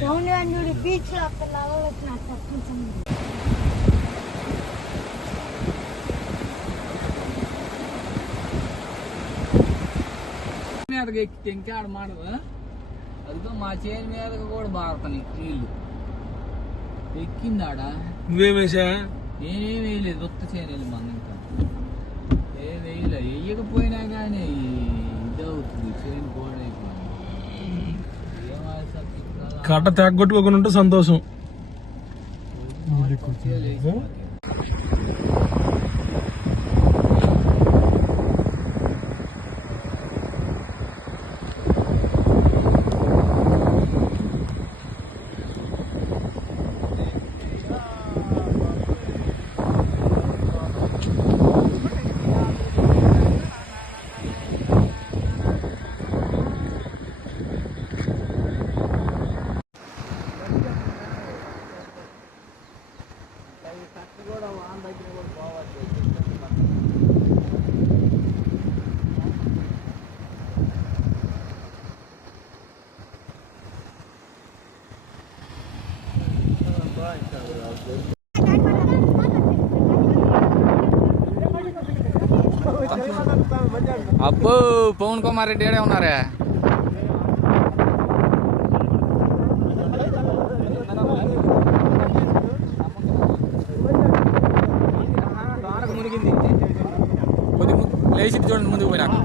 Sound అని చూడు బీచ్లో అక్కడ లాగా వచ్చినట్టు కొంచెం మీదకి ఎక్కితే ఇంకా ఆడ మాడదు అదిగో మా చేను మీదకి కూడా బారుతున్నాయి నీళ్ళు ఎక్కింది ఆడ నువ్వేమేసా నేనేం వేయలేదు ఒక్క చేను వెళ్ళి మన ఇంకా ఏం వేయలే వేయకపోయినా కట్ట తెగొట్టుకోకుండా ఉంటే సంతోషం. అబ్బో పవన్ కుమార్ రెడ్డి ఏడే ఉన్నారే? లేచింది చూడండి ముందుకు పోయినాక.